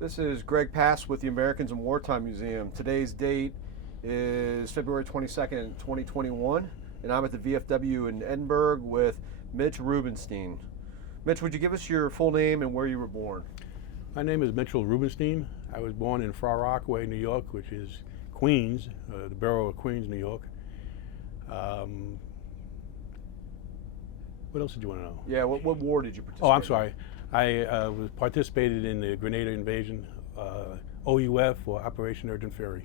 This is Greg Pass with the Americans in Wartime Museum. Today's date is February 22nd, 2021, and I'm at the VFW in Edinburgh with Mitch Rubenstein. Mitch, would you give us your full name and where you were born? My name is Mitchell Rubenstein. I was born in Far Rockaway, New York, which is Queens, the borough of Queens, New York. What else did you want to know? Yeah, what war did you participate Oh, I'm in? sorry. I participated in the Grenada invasion, OUF, or Operation Urgent Fury.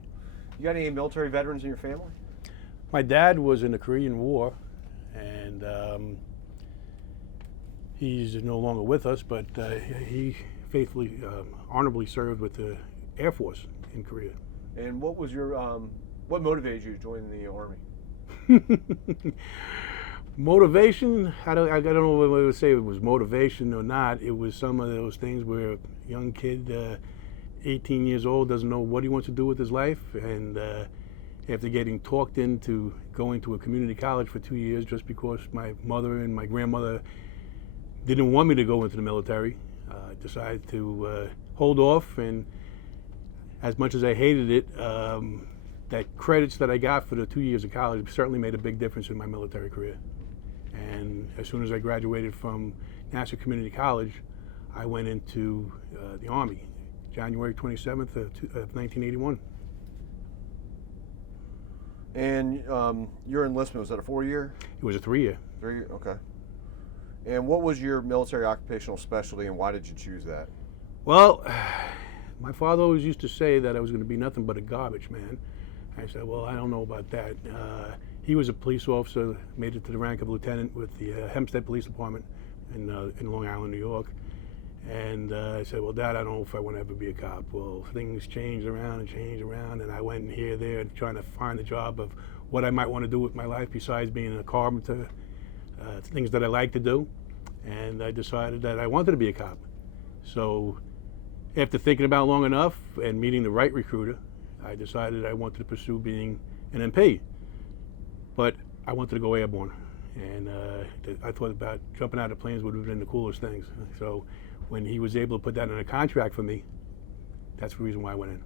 You got any military veterans in your family? My dad was in the Korean War, and he's no longer with us, but he faithfully, honorably served with the Air Force in Korea. And what was your, what motivated you to join the Army? Motivation, I don't know whether I would say it was motivation or not. It was some of those things where a young kid, 18 years old, doesn't know what he wants to do with his life, and after getting talked into going to a community college for 2 years just because my mother and my grandmother didn't want me to go into the military, I decided to hold off, and as much as I hated it, that credits that I got for the 2 years of college certainly made a big difference in my military career. And as soon as I graduated from Nassau Community College, I went into the Army, January 27th of 1981. And your enlistment, was that a 4-year? It was a 3-year. 3-year, okay. And what was your military occupational specialty and why did you choose that? Well, my father always used to say that I was going to be nothing but a garbage man. I said, well, I don't know about that. He was a police officer, made it to the rank of lieutenant with the Hempstead Police Department in Long Island, New York. And I said, well, Dad, I don't know if I want to ever be a cop. Well, things changed around, and I went here, there, trying to find a job of what I might want to do with my life besides being a carpenter, things that I like to do. And I decided that I wanted to be a cop. So after thinking about it long enough and meeting the right recruiter, I decided I wanted to pursue being an MP. But I wanted to go airborne, and I thought about jumping out of planes would have been the coolest things. So when he was able to put that in a contract for me, that's the reason why I went in.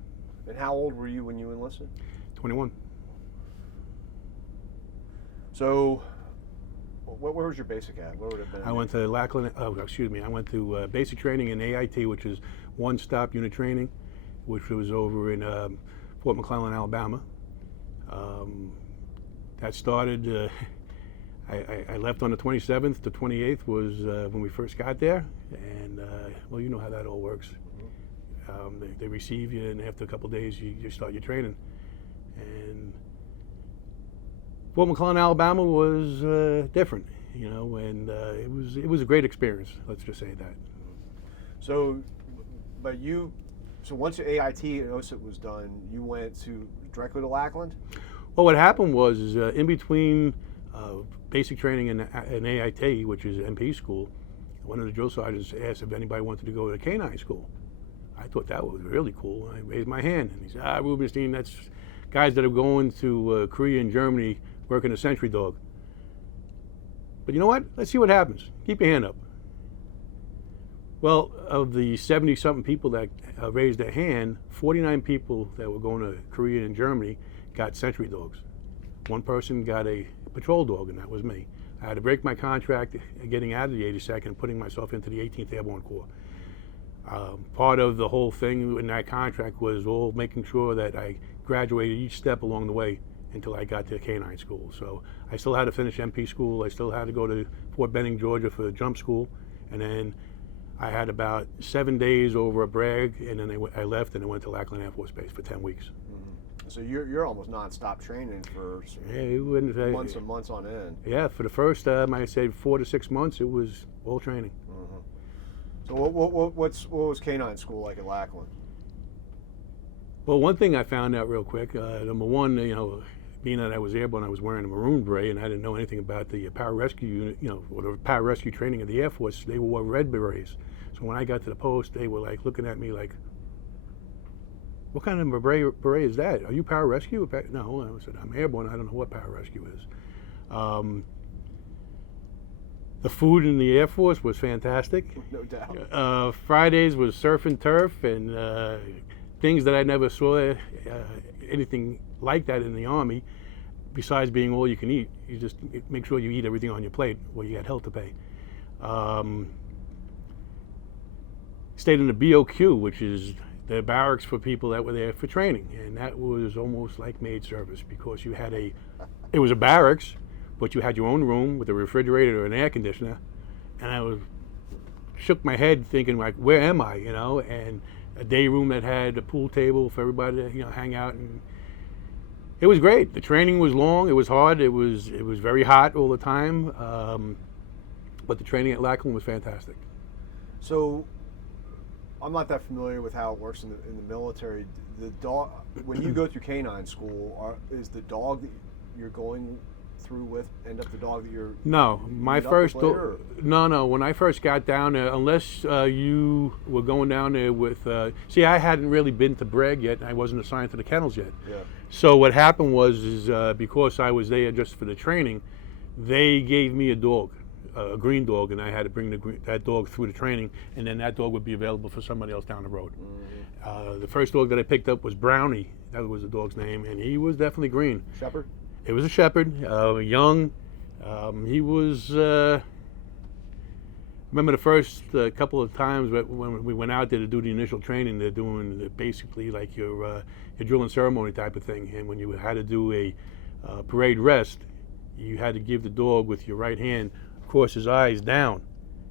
And how old were you when you enlisted? 21. So where was your basic at? Where would it have been? I went to Lachlan, I went to basic training in AIT, which is one-stop unit training, which was over in Fort McClellan, Alabama. That started, I left on the 27th. The 28th was when we first got there, and well, you know how that all works. They receive you, and after a couple of days, you start your training. And Fort McClellan, Alabama was different, you know, and it was a great experience. Let's just say that. So, so once your AIT and OSIT was done, you went directly to Lachlan? Well, what happened was in between basic training and AIT, which is MP school, one of the drill sergeants asked if anybody wanted to go to Canine school. I thought that was really cool. I raised my hand, and he said, Rubenstein, that's guys that are going to Korea and Germany working a sentry dog. But you know what? Let's see what happens. Keep your hand up. Well, of the 70-something people that raised their hand, 49 people that were going to Korea and Germany got sentry dogs. One person got a patrol dog, and that was me. I had to break my contract getting out of the 82nd and putting myself into the 18th Airborne Corps. Part of the whole thing in that contract was all making sure that I graduated each step along the way until I got to Canine school. So I still had to finish MP school. I still had to go to Fort Benning, Georgia for jump school. And then I had about 7 days over a brag, and then I left and I went to Lachlan Air Force Base for 10 weeks. Mm-hmm. So you're almost nonstop training for months and months on end. Yeah, for the first, I say 4 to 6 months, it was all training. Mm-hmm. So what was Canine school like at Lachlan? Well, one thing I found out real quick, number one, you know, being that I was airborne, I was wearing a maroon beret, and I didn't know anything about the pararescue unit, you know, or the pararescue training of the Air Force. They wore red berets. So when I got to the post, they were like looking at me like, what kind of beret is that? Are you pararescue? No, I said, I'm airborne. I don't know what pararescue is. The food in the Air Force was fantastic. No doubt. Fridays was surf and turf and things that I never saw anything like that in the Army. Besides being all you can eat, you just make sure you eat everything on your plate, or you got hell to pay. Stayed in the BOQ, which is the barracks for people that were there for training, and that was almost like maid service because you had it was a barracks, but you had your own room with a refrigerator and an air conditioner, and I shook my head thinking like, where am I, and a day room that had a pool table for everybody to, hang out, and it was great. The training was long, it was hard, it was very hot all the time, but the training at Lachlan was fantastic. So, I'm not that familiar with how it works in the military. The dog, when you go through Canine school, is the dog that you're going through with end up the dog that you're no my first no when I first got down there, unless you were going down there with see, I hadn't really been to Bragg yet, and I wasn't assigned to the kennels yet. Yeah. So what happened was because I was there just for the training, they gave me a dog, a green dog, and I had to bring that dog through the training, and then that dog would be available for somebody else down the road. Mm-hmm. The first dog that I picked up was Brownie. That was the dog's name, and he was definitely green. Shepherd? It was a shepherd, young. He was. Remember the first couple of times when we went out there to do the initial training, they're doing basically like your drill and ceremony type of thing. And when you had to do a parade rest, you had to give the dog with your right hand across his eyes down.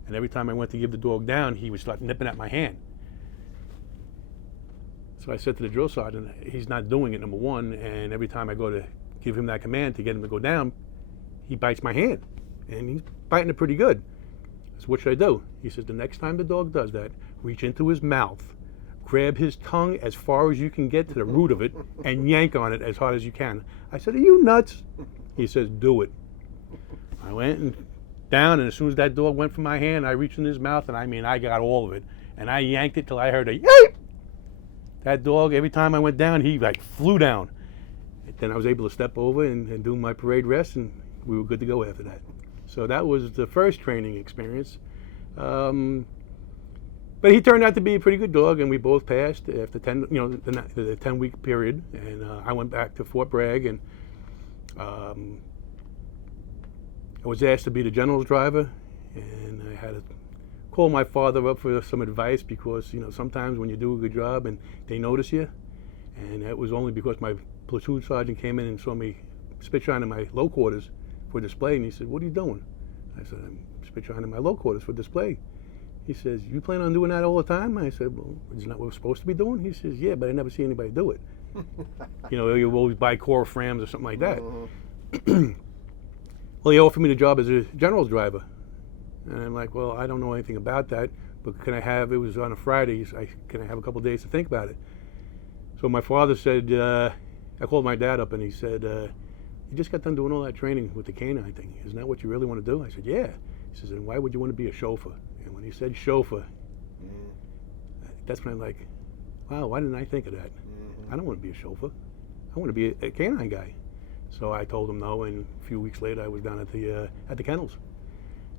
And every time I went to give the dog down, he would start nipping at my hand. So I said to the drill sergeant, he's not doing it, number one, and every time I go to give him that command to get him to go down, he bites my hand, and he's biting it pretty good. So what should I do? He says, the next time the dog does that, reach into his mouth, grab his tongue as far as you can get to the root of it, and yank on it as hard as you can. I said, are you nuts? He says, do it. I went and down, and as soon as that dog went from my hand, I reached in his mouth, and I got all of it, and I yanked it till I heard a yipe. That dog, every time I went down, he like flew down. Then I was able to step over and do my parade rest, and we were good to go after that. So that was the first training experience. But he turned out to be a pretty good dog, and we both passed after the 10-week period. And I went back to Fort Bragg, and I was asked to be the general's driver, and I had to call my father up for some advice because sometimes when you do a good job and they notice you, and that was only because my platoon sergeant came in and saw me spit shining my low quarters for display, and he said, what are you doing? I said, I'm spit shining my low quarters for display. He says, you plan on doing that all the time? I said, well, isn't that what we're supposed to be doing? He says, yeah, but I never see anybody do it. You always buy core frames or something like that. Well, he offered me the job as a general's driver. And I'm like, well, I don't know anything about that, but it was on a Friday, can I have a couple days to think about it? So my father said, I called my dad up and he said, you just got done doing all that training with the canine thing. Isn't that what you really want to do? I said, yeah. He says, and why would you want to be a chauffeur? And when he said chauffeur, that's when I'm like, wow, why didn't I think of that? I don't want to be a chauffeur. I want to be a canine guy. So I told him no, and a few weeks later I was down at the kennels.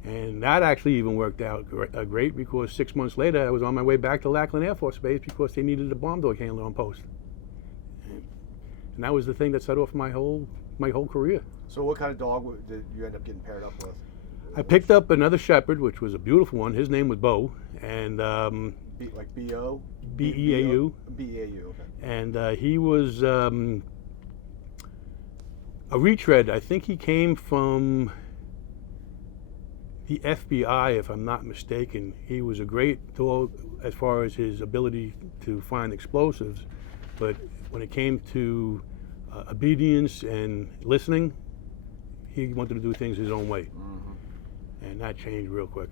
And that actually even worked out great because 6 months later I was on my way back to Lachlan Air Force Base because they needed a bomb dog handler on post. And that was the thing that set off my whole career. So what kind of dog did you end up getting paired up with? I picked up another shepherd, which was a beautiful one. His name was Bo, and like B-O? B-E-A-U. B-E-A-U, okay. And he was a retread. I think he came from the FBI, if I'm not mistaken. He was a great dog as far as his ability to find explosives, but when it came to obedience and listening, he wanted to do things his own way. And that changed real quick.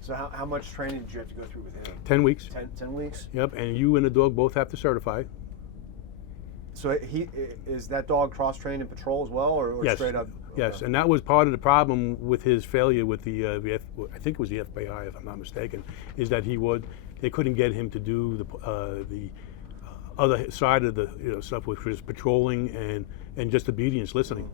So how much training did you have to go through with him? 10 weeks. 10 weeks? Yep, and you and the dog both have to certify. So is that dog cross-trained in patrol as well, or Yes. straight up? Yes, and that was part of the problem with his failure with I think it was the FBI, if I'm not mistaken, is that they couldn't get him to do the other side of the stuff, which was patrolling and just obedience, listening.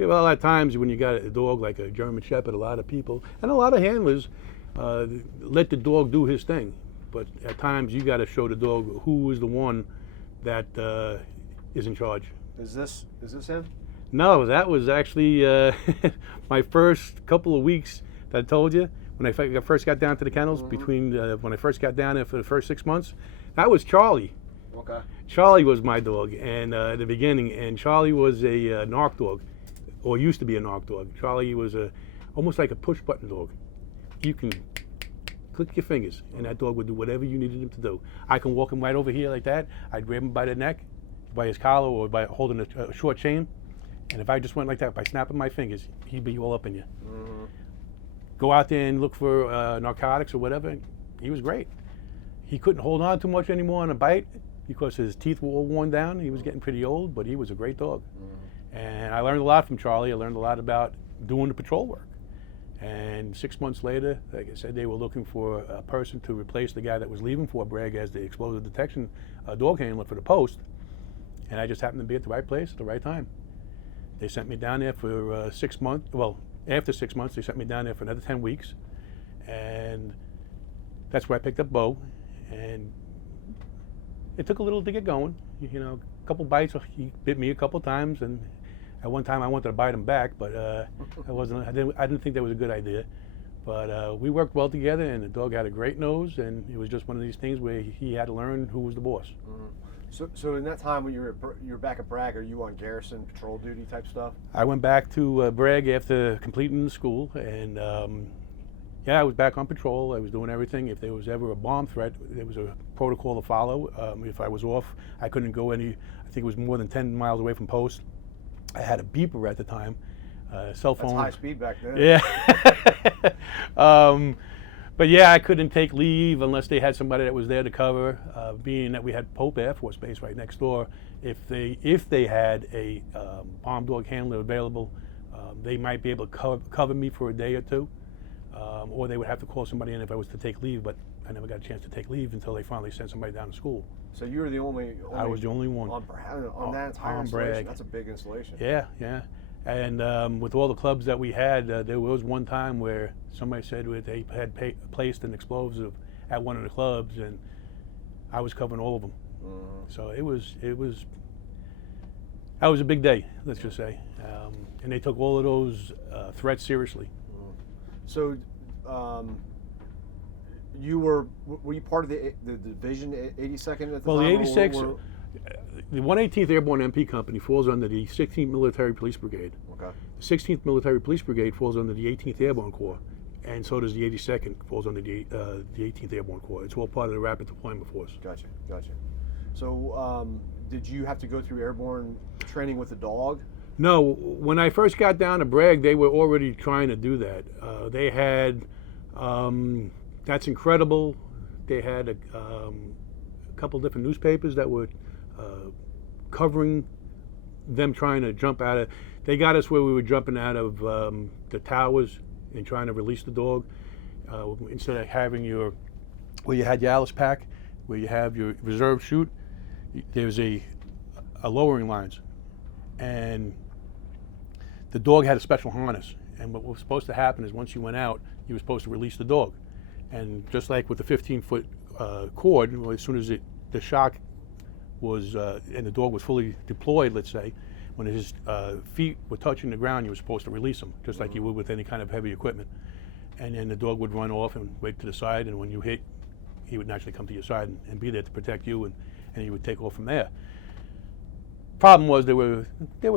Yeah, well, at times when you got a dog like a German Shepherd, a lot of people and a lot of handlers let the dog do his thing. But at times you got to show the dog who is the one that is in charge. Is this him? No, that was actually my first couple of weeks that I told you when I first got down to the kennels. Between when I first got down there for the first 6 months, that was Charlie. Okay. Charlie was my dog, and at the beginning, and Charlie was a narc dog, or used to be a narc dog. Charlie was almost like a push button dog. You can click your fingers, and that dog would do whatever you needed him to do. I can walk him right over here like that. I'd grab him by the neck, by his collar, or by holding a short chain. And if I just went like that, by snapping my fingers, he'd be all up in you. Go out there and look for narcotics or whatever. He was great. He couldn't hold on too much anymore on a bite because his teeth were all worn down. He was getting pretty old, but he was a great dog. And I learned a lot from Charlie. I learned a lot about doing the patrol work. And 6 months later, like I said, they were looking for a person to replace the guy that was leaving Fort Bragg as the explosive detection dog handler for the post. And I just happened to be at the right place at the right time. They sent me down there for 6 months. Well, after 6 months, they sent me down there for another 10 weeks. And that's where I picked up Bo. And it took a little to get going. You know, a couple bites. He bit me a couple times, and at one time I wanted to bite him back, but I didn't think that was a good idea. But we worked well together, and the dog had a great nose, and it was just one of these things where he had to learn who was the boss. So in that time when you were back at Bragg, are you on garrison patrol duty type stuff? I went back to Bragg after completing the school, and yeah, I was back on patrol. I was doing everything. If there was ever a bomb threat, there was a protocol to follow. If I was off, I couldn't go any. I think it was more than 10 miles away from post. I had a beeper at the time, cell phone. That's high speed back then. Yeah. But yeah, I couldn't take leave unless they had somebody that was there to cover. Being that we had Pope Air Force Base right next door, if they had a bomb dog handler available, they might be able to cover me for a day or two, or they would have to call somebody in if I was to take leave. But I never got a chance to take leave until they finally sent somebody down to school. So you were the only I was the only one on that entire installation. Bragg. That's a big installation. Yeah, yeah. And with all the clubs that we had, there was one time where somebody said they had placed an explosive at one of the clubs, and I was covering all of them. So that was a big day, let's just say. And they took all of those threats seriously. So were you part of the division 82nd at the time? Well, the 86th, the 118th Airborne MP Company falls under the 16th Military Police Brigade. Okay. The 16th Military Police Brigade falls under the 18th Airborne Corps, and so does the 82nd falls under the 18th Airborne Corps. It's all part of the Rapid Deployment Force. Gotcha. So did you have to go through airborne training with the dog? No, when I first got down to Bragg, they were already trying to do that. They had, That's Incredible. They had a couple different newspapers that were covering them trying to jump out of. They got us where we were jumping out of the towers and trying to release the dog. Instead of having where you had your Alice pack, where you have your reserve chute, there's a lowering lines, and the dog had a special harness. And what was supposed to happen is once you went out, you were supposed to release the dog. And just like with the 15-foot cord, well, as soon as the shock was, and the dog was fully deployed, let's say, when his feet were touching the ground, you were supposed to release him, just like you would with any kind of heavy equipment. And then the dog would run off and wait to the side, and when you hit, he would naturally come to your side and be there to protect you, and he would take off from there. Problem was there were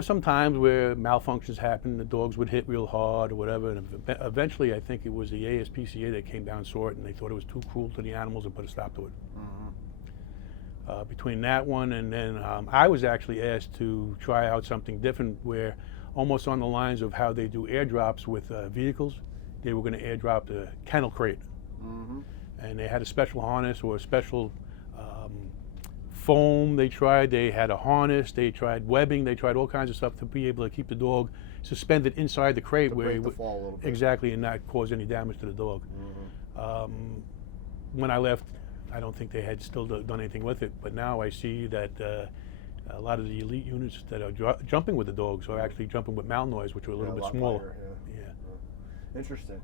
some times where malfunctions happened. The dogs would hit real hard or whatever, and eventually I think it was the ASPCA that came down and saw it, and they thought it was too cruel to the animals and put a stop to it. Between that one and then I was actually asked to try out something different, where almost on the lines of how they do airdrops with vehicles, they were going to airdrop the kennel crate. And they had a special harness or a special foam they tried. They had a harness, they tried webbing, they tried all kinds of stuff to be able to keep the dog suspended inside the crate to where he would fall a little bit. Exactly, and not cause any damage to the dog. When I left, I don't think they had still done anything with it, but now I see that A lot of the elite units that are jumping with the dogs are actually jumping with Malinois, which are a little bit lot smaller. lighter, yeah. Yeah. Interesting.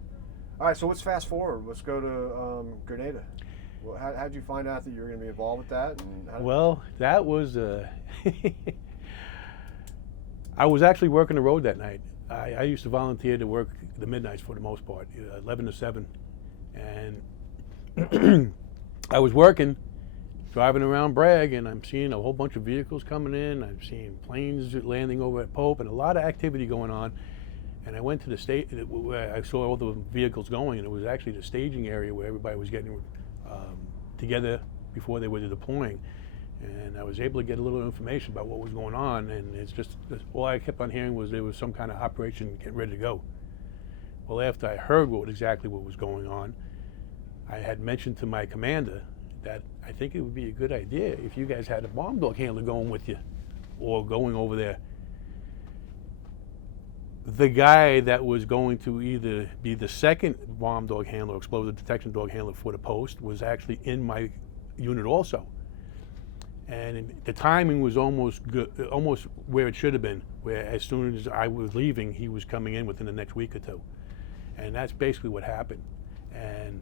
All right, so let's fast forward. Let's go to Grenada. Well, how did you find out that you were going to be involved with that? And Well, that was. I was actually working the road that night. I used to volunteer to work the midnights for the most part, 11 to 7. And I was working, driving around Bragg, and I'm seeing a whole bunch of vehicles coming in. I'm seeing planes landing over at Pope, and a lot of activity going on. And I went to the state where I saw all the vehicles going, and it was actually the staging area where everybody was getting together before they were deploying. And I was able to get a little information about what was going on, and it's just all I kept on hearing was there was some kind of operation getting ready to go. Well, after I heard exactly what was going on, I had mentioned to my commander that I think it would be a good idea if you guys had a bomb dog handler going with you or going over there. The guy that was going to either be the second bomb dog handler or explosive detection dog handler for the post was actually in my unit also. And the timing was almost good, almost where it should have been, where as soon as I was leaving, he was coming in within the next week or two. And that's basically what happened. And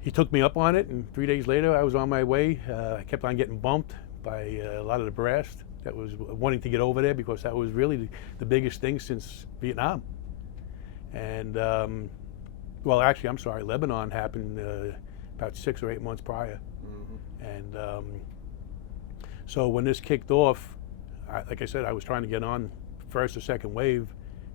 he took me up on it, and 3 days later, I was on my way. I kept on getting bumped by a lot of the brass that was wanting to get over there, because that was really the biggest thing since Vietnam. And, well, actually, I'm sorry, Lebanon happened about 6 or 8 months prior. Mm-hmm. And so when this kicked off, like I said, I was trying to get on first or second wave,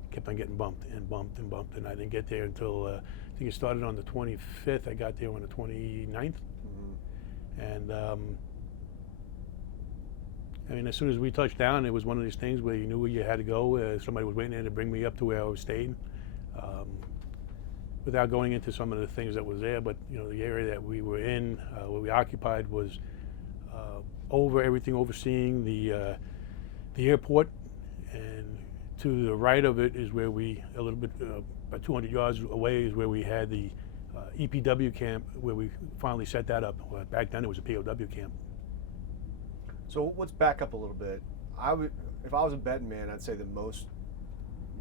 kept on getting bumped and bumped and bumped, and I didn't get there until, I think it started on the 25th. I got there on the 29th. Mm-hmm. And I mean, as soon as we touched down, it was one of these things where you knew where you had to go. Somebody was waiting there to bring me up to where I was staying. Without going into some of the things that was there, but you know, the area that we were in, where we occupied, was everything overseeing the airport, and to the right of it is where we, a little bit, about 200 yards away, is where we had the EPW camp, where we finally set that up. Back then it was a POW camp. So let's back up a little bit. If I was a betting man, I'd say that most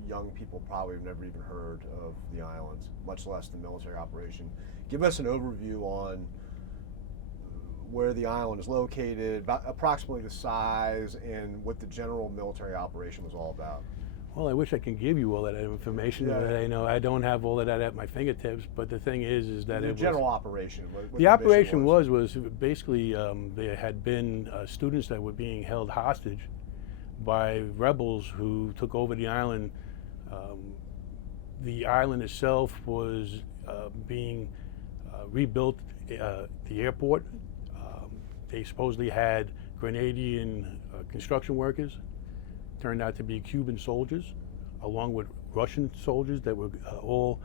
young people probably have never even heard of the islands, much less the military operation. Give us an overview on where the island is located, about approximately the size, and what the general military operation was all about. Well, I wish I could give you all that information. Yeah. But I know I don't have all of that at my fingertips. But the thing is that the general operation. What the operation was basically there had been students that were being held hostage by rebels who took over the island. The island itself was being rebuilt. The airport. They supposedly had Grenadian construction workers. Turned out to be Cuban soldiers, along with Russian soldiers that were all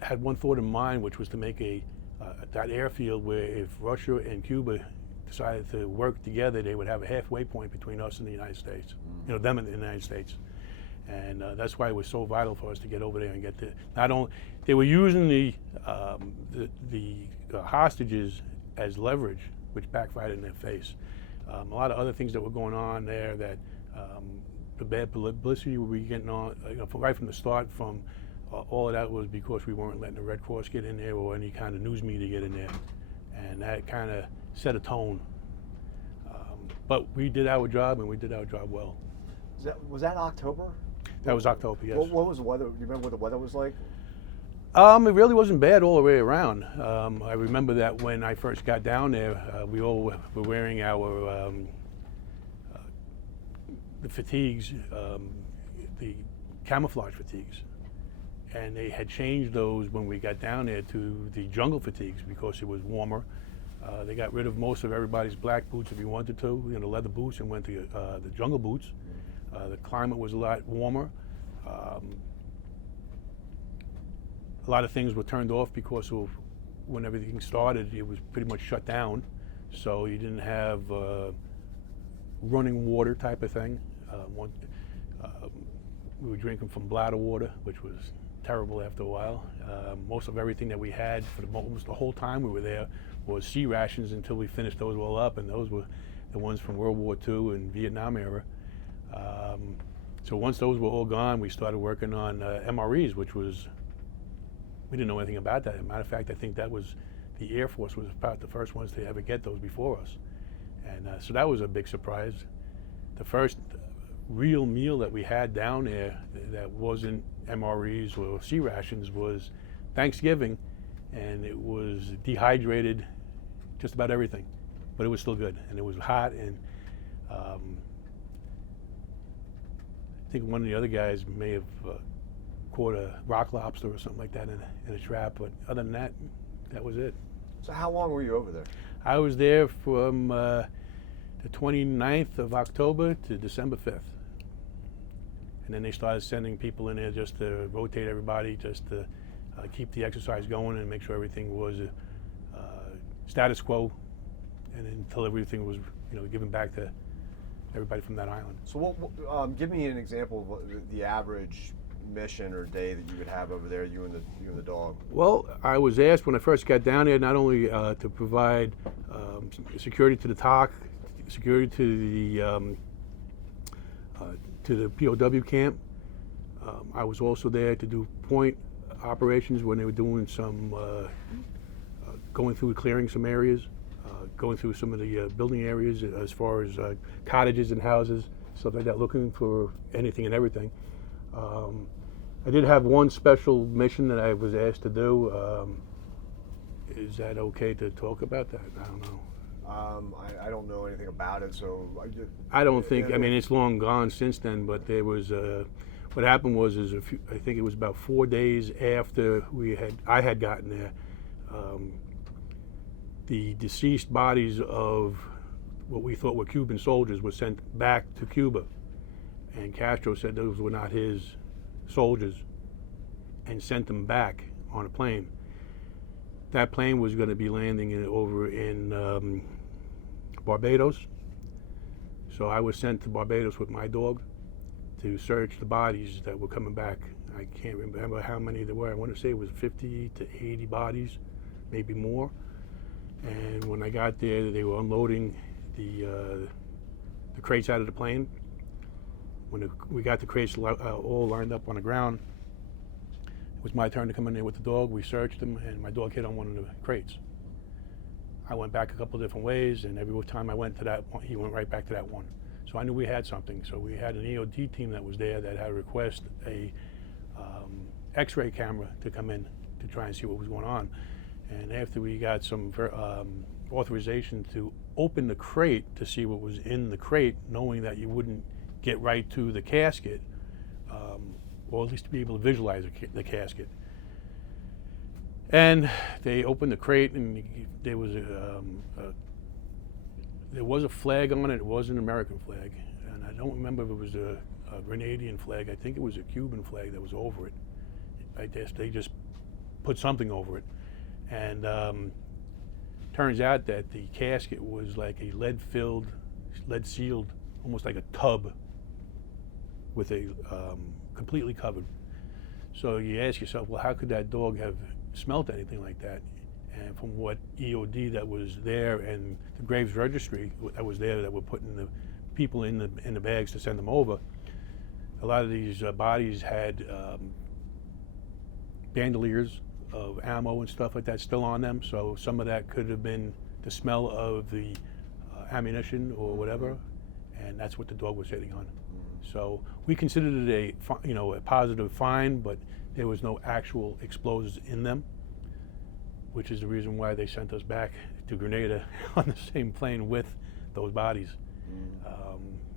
had one thought in mind, which was to make that airfield where if Russia and Cuba decided to work together, they would have a halfway point between us and the United States. You know, them and the United States. And that's why it was so vital for us to get over there and get there. Not only they were using the hostages as leverage, which backfired in their face. A lot of other things that were going on there, that the bad publicity we were getting on, right from the start, from all of that was because we weren't letting the Red Cross get in there or any kind of news media get in there, and that kind of set a tone. But we did our job, and we did our job well. Was that October? That was October, yes. What was the weather? Do you remember what the weather was like? It really wasn't bad all the way around. I remember that when I first got down there, we all were wearing our the fatigues, the camouflage fatigues, and they had changed those when we got down there to the jungle fatigues because it was warmer. They got rid of most of everybody's black boots if you wanted to, the leather boots, and went to the jungle boots. The climate was a lot warmer. A lot of things were turned off because of when everything started, it was pretty much shut down. So you didn't have running water type of thing. We were drinking from bladder water, which was terrible after a while. Most of everything that we had for almost the whole time we were there was C rations until we finished those all up, and those were the ones from World War II and Vietnam era. So once those were all gone, we started working on MREs, which was, we didn't know anything about that. As a matter of fact, I think that was, the Air Force was about the first ones to ever get those before us. And so that was a big surprise. The first real meal that we had down there that wasn't MREs or C rations was Thanksgiving, and it was dehydrated, just about everything, but it was still good, and it was hot, and I think one of the other guys may have caught a rock lobster or something like that in a trap, but other than that, that was it. So how long were you over there? I was there from the 29th of October to December 5th. And then they started sending people in there just to rotate everybody, just to keep the exercise going and make sure everything was status quo, and until everything was, given back to everybody from that island. So give me an example of what the average mission or day that you would have over there, you and the dog. Well, I was asked when I first got down there not only to provide security to the TOC, security to the POW camp. I was also there to do point operations when they were doing some going through clearing some areas, going through some of the building areas as far as cottages and houses, stuff like that, looking for anything and everything. I did have one special mission that I was asked to do. Is that okay to talk about that? I don't know. I don't know anything about it, so I don't think. I mean, it's long gone since then. But there was what happened was I think it was about 4 days after I had gotten there. The deceased bodies of what we thought were Cuban soldiers were sent back to Cuba, and Castro said those were not his soldiers and sent them back on a plane. That plane was going to be landing over in Barbados. So I was sent to Barbados with my dog to search the bodies that were coming back. I can't remember how many there were. I want to say it was 50 to 80 bodies, maybe more. And when I got there, they were unloading the crates out of the plane. When we got the crates all lined up on the ground, it was my turn to come in there with the dog. We searched them, and my dog hit on one of the crates. I went back a couple different ways, and every time I went to that one, he went right back to that one. So I knew we had something. So we had an EOD team that was there that had requested a X-ray camera to come in to try and see what was going on. And after we got some authorization to open the crate to see what was in the crate, knowing that you wouldn't get right to the casket, or at least to be able to visualize the casket. And they opened the crate, and there was a flag on it. It was an American flag, and I don't remember if it was a Grenadian flag. I think it was a Cuban flag that was over it. I guess they just put something over it. And turns out that the casket was like a lead-sealed, almost like a tub with a completely covered. So you ask yourself, well, how could that dog have smelt anything like that? And from what EOD that was there and the Graves Registry that was there that were putting the people in the bags to send them over, a lot of these bodies had bandoliers of ammo and stuff like that still on them. So some of that could have been the smell of the ammunition or whatever, and that's what the dog was hitting on. So we considered it a positive find, but there was no actual explosives in them, which is the reason why they sent us back to Grenada on the same plane with those bodies.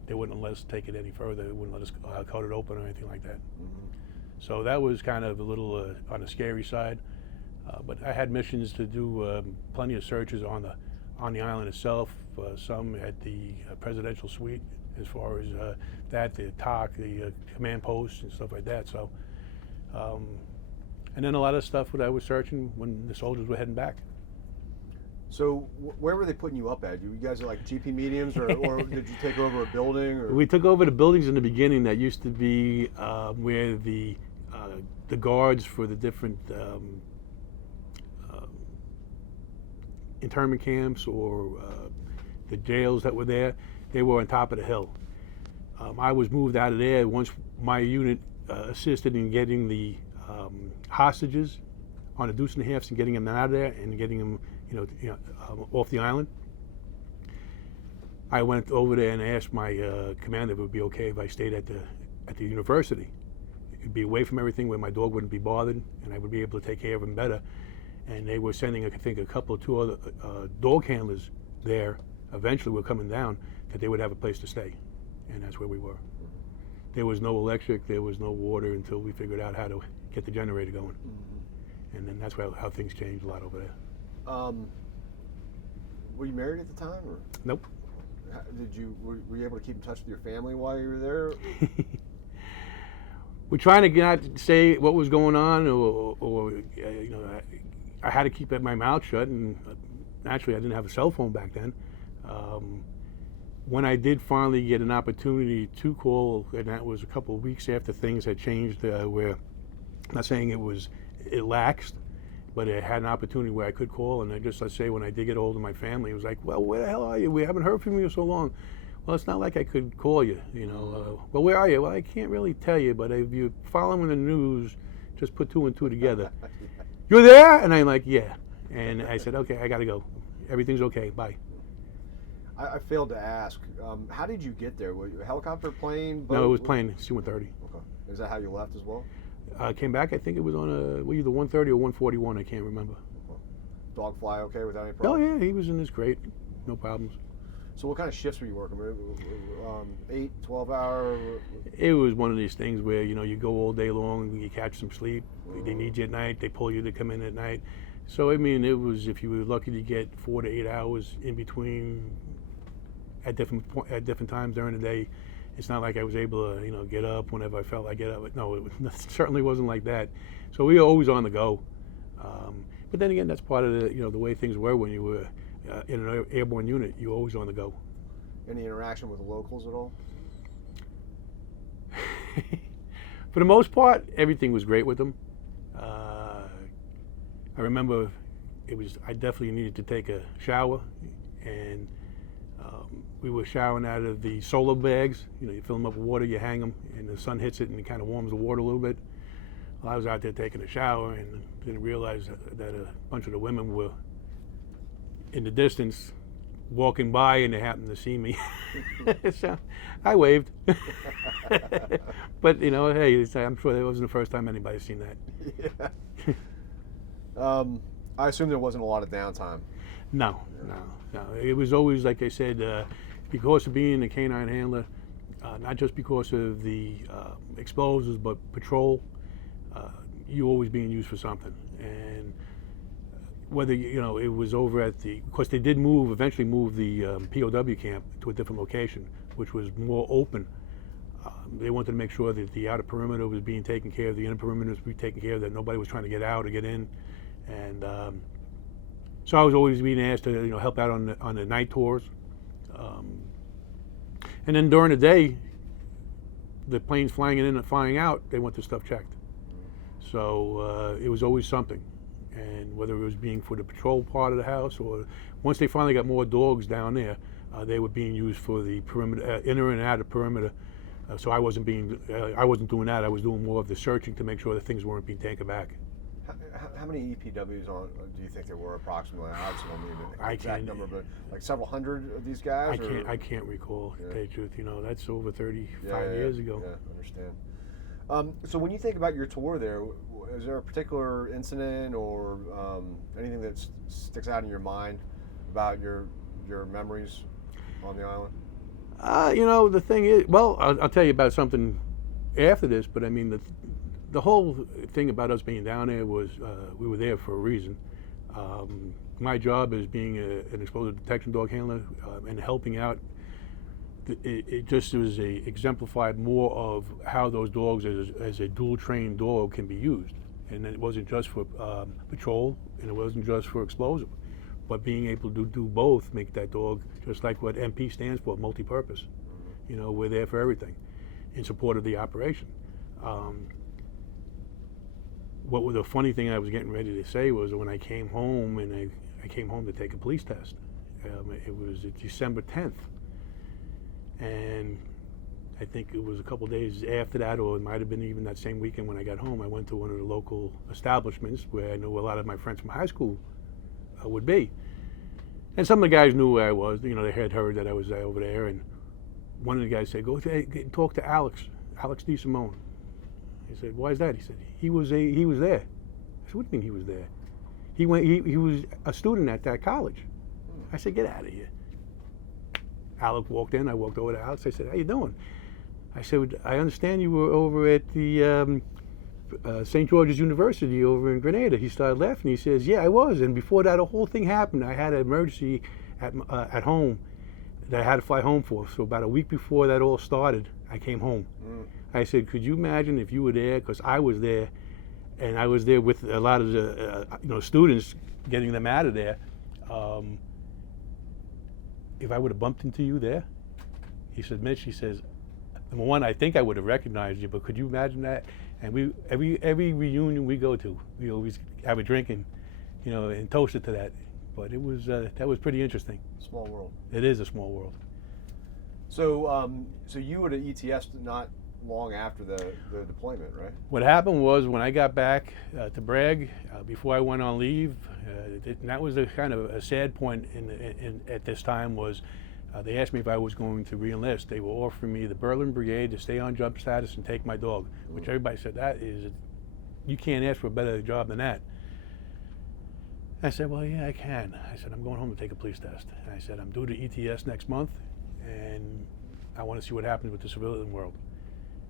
They wouldn't let us take it any further. They wouldn't let us cut it open or anything like that. So that was kind of a little on the scary side. But I had missions to do plenty of searches on the island itself, some at the presidential suite, as far as the TOC, the command posts and stuff like that. So, and then a lot of stuff that I was searching when the soldiers were heading back. So where were they putting you up at? You guys are like GP mediums, or did you take over a building? Or? We took over the buildings in the beginning that used to be where the the guards for the different internment camps or the jails that were there, they were on top of the hill. I was moved out of there once my unit assisted in getting the hostages on a deuce and a half and getting them out of there and getting them, off the island. I went over there and asked my commander if it would be okay if I stayed at the university. It'd be away from everything where my dog wouldn't be bothered and I would be able to take care of him better. And they were sending, I think, two other dog handlers there. Eventually were coming down that they would have a place to stay, and that's where we were. There was no electric, there was no water until we figured out how to get the generator going. And then that's how things changed a lot over there. Were you married at the time? Or? Nope. Were you able to keep in touch with your family while you were there? We're trying to not say what was going on, or I had to keep my mouth shut, and naturally I didn't have a cell phone back then. When I did finally get an opportunity to call, and that was a couple of weeks after things had changed, where I'm not saying it laxed, but I had an opportunity where I could call, and let's say when I did get a hold of my family, it was like, well, where the hell are you? We haven't heard from you so long. Well, it's not like I could call you, well, where are you? Well, I can't really tell you, but if you're following the news, just put two and two together. You're there? And I'm like, yeah. And I said, okay, I got to go. Everything's okay, bye. I failed to ask, how did you get there? Were you a helicopter, plane, boat? No, it was plane, C-130. Okay. Is that how you left as well? Came back, I think it was on either 130 or 141, I can't remember. Okay. Dog fly okay without any Oh problems? yeah, he was in his crate, no problems. So what kind of shifts were you working? 8, 12 hour? It was one of these things where, you go all day long, you catch some sleep, they need you at night, they pull you to come in at night. So, I mean, it was, if you were lucky to get 4 to 8 hours in between at different times during the day. It's not like I was able to, get up whenever I felt like get up. No, it certainly wasn't like that. So we were always on the go. But then again, that's part of the way things were when you were in an airborne unit. You were always on the go. Any interaction with the locals at all? For the most part, everything was great with them. I remember I definitely needed to take a shower, and we were showering out of the solar bags. You fill them up with water, you hang them, and the sun hits it and it kind of warms the water a little bit. Well, I was out there taking a shower and didn't realize that a bunch of the women were in the distance walking by, and they happened to see me. So I waved. But, hey, I'm sure that wasn't the first time anybody's seen that. Yeah. I assume there wasn't a lot of downtime. No. It was always, like I said, because of being a canine handler, not just because of the explosives, but patrol, you always being used for something. And whether, it was over at of course they did eventually move the POW camp to a different location, which was more open. They wanted to make sure that the outer perimeter was being taken care of, the inner perimeter was being taken care of, that nobody was trying to get out or get in. And so I was always being asked to help out on the night tours. And then during the day, the planes flying in and flying out, they want the stuff checked. So it was always something. And whether it was being for the patrol part of the house, or once they finally got more dogs down there, they were being used for the perimeter, inner and outer perimeter. So I wasn't doing that. I was doing more of the searching to make sure that things weren't being taken back. How many EPWs do you think there were approximately? Obviously, I don't need an exact number, but like several hundred of these guys? I can't recall, to tell you the truth. That's over 35 years ago. Yeah, I understand. So when you think about your tour there, is there a particular incident or anything that sticks out in your mind about your memories on the island? The thing is, well, I'll tell you about something after this, but I mean, the whole thing about us being down there was we were there for a reason. My job as being an explosive detection dog handler and helping out, it just was exemplified more of how those dogs as a dual trained dog can be used. And it wasn't just for patrol, and it wasn't just for explosive, but being able to do both, make that dog, just like what MP stands for, multi-purpose. We're there for everything in support of the operation. the funny thing I was getting ready to say was when I came home, and I came home to take a police test. It was December 10th, and I think it was a couple days after that, or it might have been even that same weekend when I got home, I went to one of the local establishments where I knew a lot of my friends from high school would be. And some of the guys knew where I was. You know, they had heard that I was over there, and one of the guys said, "Go talk to Alex DeSimone." I said, "Why is that?" He said, he was there." I said, "What do you mean he was there?" He was a student at that college. I said, "Get out of here." Alex walked in. I walked over to Alex. I said, "How you doing?" I said, "I understand you were over at the St. George's University over in Grenada." He started laughing. He says, "Yeah, I was. And before that whole thing happened, I had an emergency at home that I had to fly home for. So about a week before that all started, I came home." I said, "Could you imagine if you were there?" Because I was there, and I was there with a lot of the students, getting them out of there. If I would have bumped into you there, he said, "Mitch," he says, "number one, I think I would have recognized you, but could you imagine that?" And every reunion we go to, we always have a drink and, and toast it to that. But it was that was pretty interesting. Small world. It is a small world. So, so you were at ETS not long after the deployment, right? What happened was when I got back to Bragg, before I went on leave, and that was a kind of a sad point at this time, was they asked me if I was going to re-enlist. They were offering me the Berlin Brigade to stay on jump status and take my dog, which everybody said, you can't ask for a better job than that. I said, "Well, yeah, I can." I said, "I'm going home to take a police test." And I said, "I'm due to ETS next month, and I want to see what happens with the civilian world."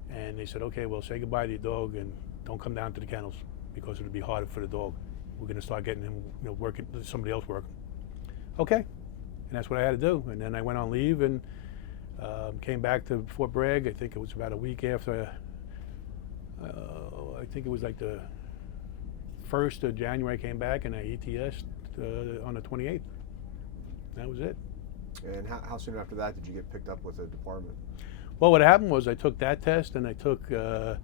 And they said, "Okay, well, say goodbye to your dog and don't come down to the kennels because it'll be harder for the dog. We're going to start getting him, working, somebody else working." Okay, and that's what I had to do. And then I went on leave and came back to Fort Bragg. I think it was about a week after. I think it was like the 1st of January. I came back and I ETS'd on the 28th. That was it. And how soon after that did you get picked up with the department? Well, what happened was I took that test, and I took a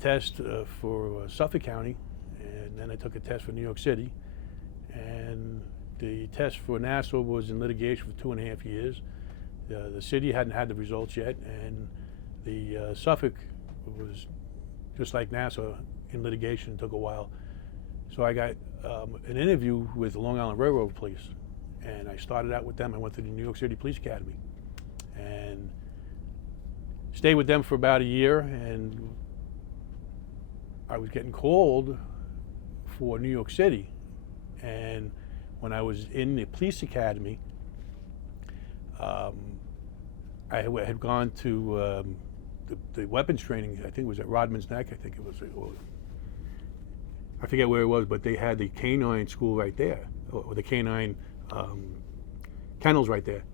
test for Suffolk County, and then I took a test for New York City. And the test for Nassau was in litigation for 2.5 years. The city hadn't had the results yet, and the Suffolk was just like Nassau in litigation. It took a while. So I got an interview with the Long Island Railroad Police, and I started out with them. I went to the New York City Police Academy and stayed with them for about a year, and I was getting called for New York City. And when I was in the police academy, I had gone to the weapons training. I think it was at Rodman's Neck. I think it was. I forget where it was, but they had the Canine school right there, or the Canine kennels right there.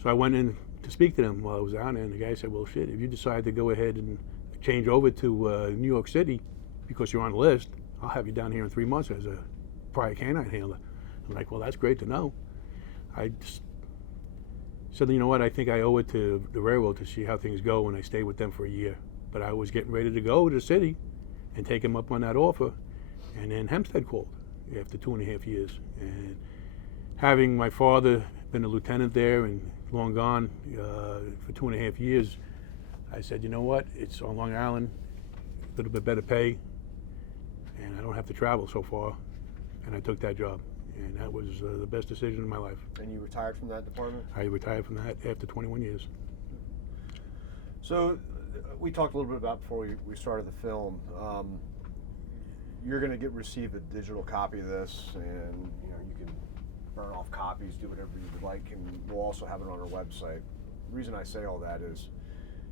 So I went in to speak to them while I was down there, and the guy said, "Well, shit, if you decide to go ahead and change over to New York City because you're on the list, I'll have you down here in 3 months as a prior canine handler." I'm like, "Well, that's great to know." I just said, "You know what, I think I owe it to the railroad to see how things go," and I stayed with them for a year. But I was getting ready to go to the city and take him up on that offer, and then Hempstead called after 2.5 years. And having my father been a lieutenant there and long gone for 2.5 years, I said, "You know what, it's on Long Island, a little bit better pay, and I don't have to travel so far," and I took that job, and that was the best decision of my life. And you retired from that department? I retired from that after 21 years. So we talked a little bit about before we started the film. You're going to receive a digital copy of this, and you can burn off copies, do whatever you would like, and we'll also have it on our website. The reason I say all that is,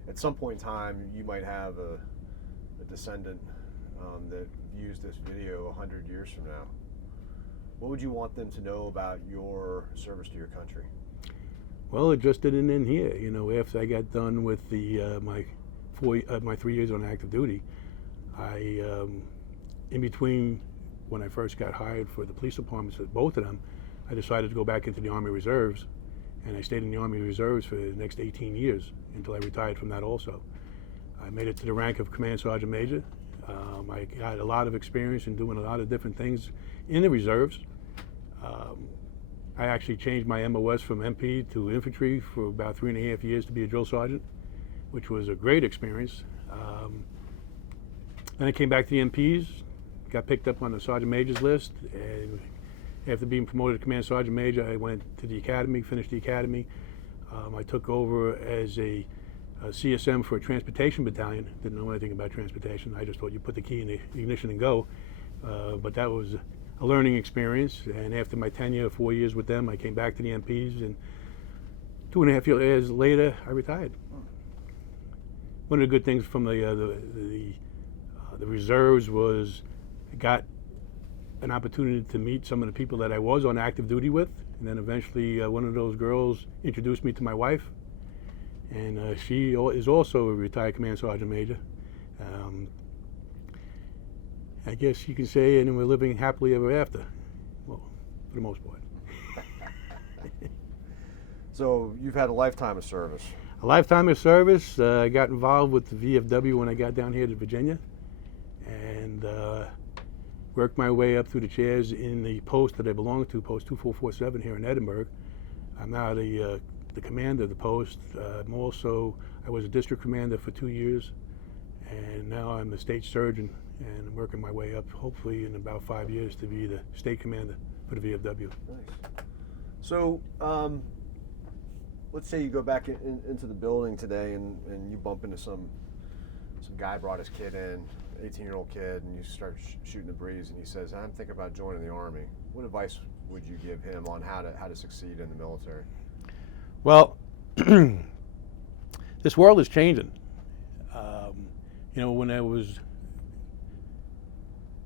at some point in time, you might have a descendant that views this video 100 years from now. What would you want them to know about your service to your country? Well, it just didn't end here. After I got done with my 3 years on active duty, in between when I first got hired for the police departments, both of them, I decided to go back into the Army Reserves, and I stayed in the Army Reserves for the next 18 years until I retired from that also. I made it to the rank of Command Sergeant Major. I got a lot of experience in doing a lot of different things in the reserves. I actually changed my MOS from MP to infantry for about 3.5 years to be a drill sergeant, which was a great experience. Then I came back to the MPs, got picked up on the sergeant major's list, and after being promoted to command sergeant major, I went to the academy, finished the academy. I took over as a CSM for a transportation battalion. Didn't know anything about transportation. I just thought you put the key in the ignition and go. But that was a learning experience. And after my tenure, 4 years with them, I came back to the MPs, and 2.5 years later, I retired. One of the good things from the reserves was I got an opportunity to meet some of the people that I was on active duty with, and then eventually one of those girls introduced me to my wife, and she is also a retired command sergeant major. I guess you can say, and we're living happily ever after, well, for the most part. So you've had a lifetime of service. A lifetime of service. I got involved with the VFW when I got down here to Virginia, and worked my way up through the chairs in the post that I belong to, post 2447 here in Edinburgh. I'm now the commander of the post. I was a district commander for 2 years, and now I'm the state surgeon, and I'm working my way up, hopefully in about 5 years, to be the state commander for the VFW. Nice. So let's say you go back into the building today, and you bump into some guy brought his kid in, 18-year-old kid, and you start shooting the breeze, and he says, I'm thinking about joining the Army. What advice would you give him on how to succeed in the military? Well, this world is changing. When I was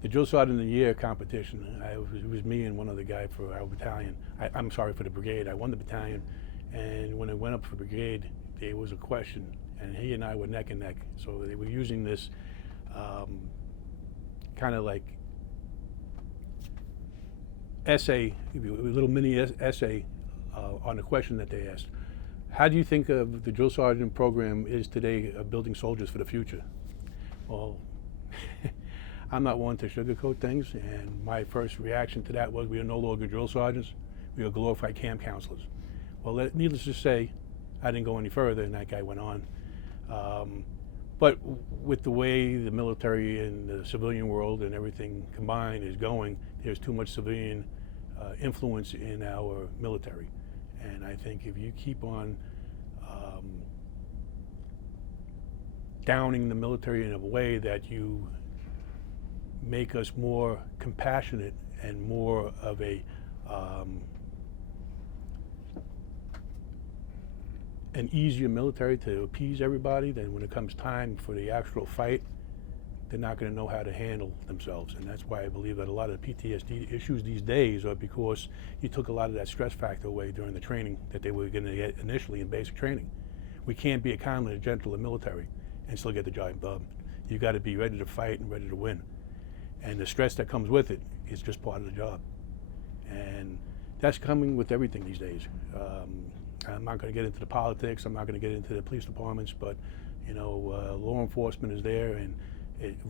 the drill sergeant of the year competition, it was me and one other guy for our battalion. I'm sorry, for the brigade. I won the battalion, and when I went up for brigade, there was a question, and he and I were neck and neck. So they were using this kind of like essay, a little mini essay on the question that they asked. How do you think of the drill sergeant program is today of building soldiers for the future? Well, I'm not one to sugarcoat things, and my first reaction to that was we are no longer drill sergeants, we are glorified camp counselors. Well, needless to say, I didn't go any further, and that guy went on. But with the way the military and the civilian world and everything combined is going, there's too much civilian influence in our military. And I think if you keep on downing the military in a way that you make us more compassionate and more of an easier military to appease everybody, then when it comes time for the actual fight, they're not going to know how to handle themselves. And that's why I believe that a lot of the PTSD issues these days are because you took a lot of that stress factor away during the training that they were going to get initially in basic training. We can't be a calm and a gentle in military and still get the job done. You've got to be ready to fight and ready to win. And the stress that comes with it is just part of the job. And that's coming with everything these days. I'm not going to get into the politics, I'm not going to get into the police departments, but law enforcement is there, and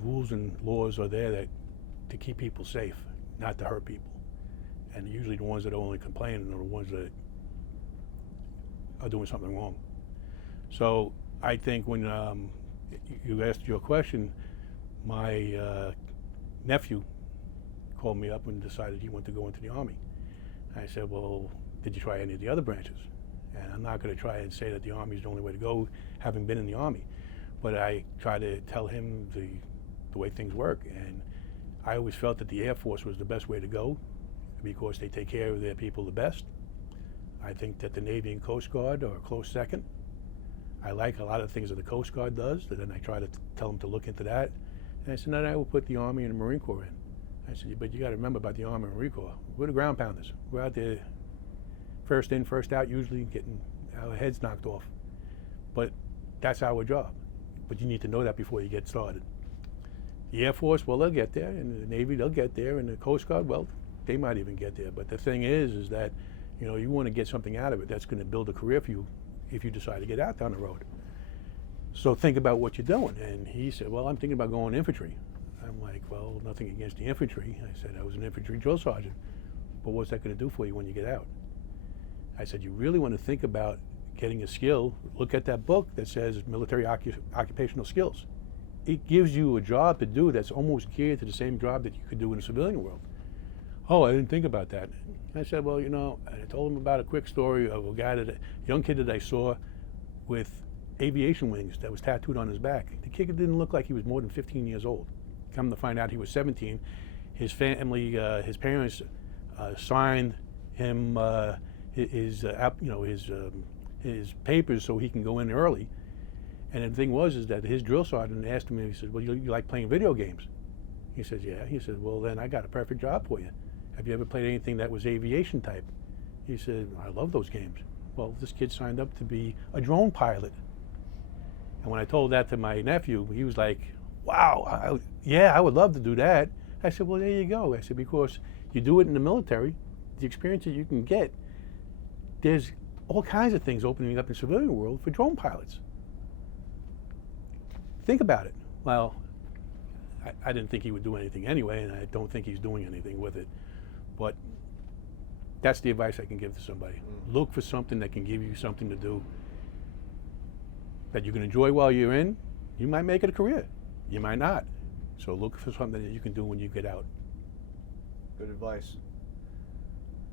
rules and laws are there to keep people safe, not to hurt people. And usually the ones that are only complaining are the ones that are doing something wrong. So I think when you asked your question, my nephew called me up and decided he wanted to go into the Army. I said, well, did you try any of the other branches? And I'm not going to try and say that the Army is the only way to go, having been in the Army. But I try to tell him the way things work. And I always felt that the Air Force was the best way to go because they take care of their people the best. I think that the Navy and Coast Guard are a close second. I like a lot of things that the Coast Guard does, and then I try to tell them to look into that. And I said, then I will put the Army and the Marine Corps in. I said, but you got to remember about the Army and Marine Corps. We're the ground pounders. We're out there first in, first out, usually getting our heads knocked off. But that's our job. But you need to know that before you get started. The Air Force, well, they'll get there, and the Navy, they'll get there, and the Coast Guard, well, they might even get there. But the thing is that, you want to get something out of it that's going to build a career for you if you decide to get out down the road. So think about what you're doing. And he said, well, I'm thinking about going infantry. I'm like, well, nothing against the infantry. I said, I was an infantry drill sergeant. But what's that going to do for you when you get out? I said, you really want to think about getting a skill, look at that book that says military occupational skills. It gives you a job to do that's almost geared to the same job that you could do in the civilian world. Oh, I didn't think about that. I said, well, I told him about a quick story of a young kid that I saw with aviation wings that was tattooed on his back. The kid didn't look like he was more than 15 years old. Come to find out he was 17. His family, his parents signed him his papers so he can go in early. And the thing is that his drill sergeant asked him, he said, well, you like playing video games? He said, yeah. He said, well, then I got a perfect job for you. Have you ever played anything that was aviation type? He said, I love those games. Well, this kid signed up to be a drone pilot. And when I told that to my nephew, he was like, wow, I would love to do that. I said, well, there you go. I said, because you do it in the military, the experience that you can get, there's all kinds of things opening up in the civilian world for drone pilots. Think about it. Well, I didn't think he would do anything anyway, and I don't think he's doing anything with it. But that's the advice I can give to somebody. Look for something that can give you something to do that you can enjoy while you're in. You might make it a career. You might not. So look for something that you can do when you get out. Good advice.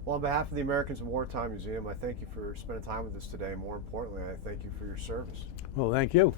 Well, on behalf of the Americans in Wartime Museum, I thank you for spending time with us today. More importantly, I thank you for your service. Well, thank you.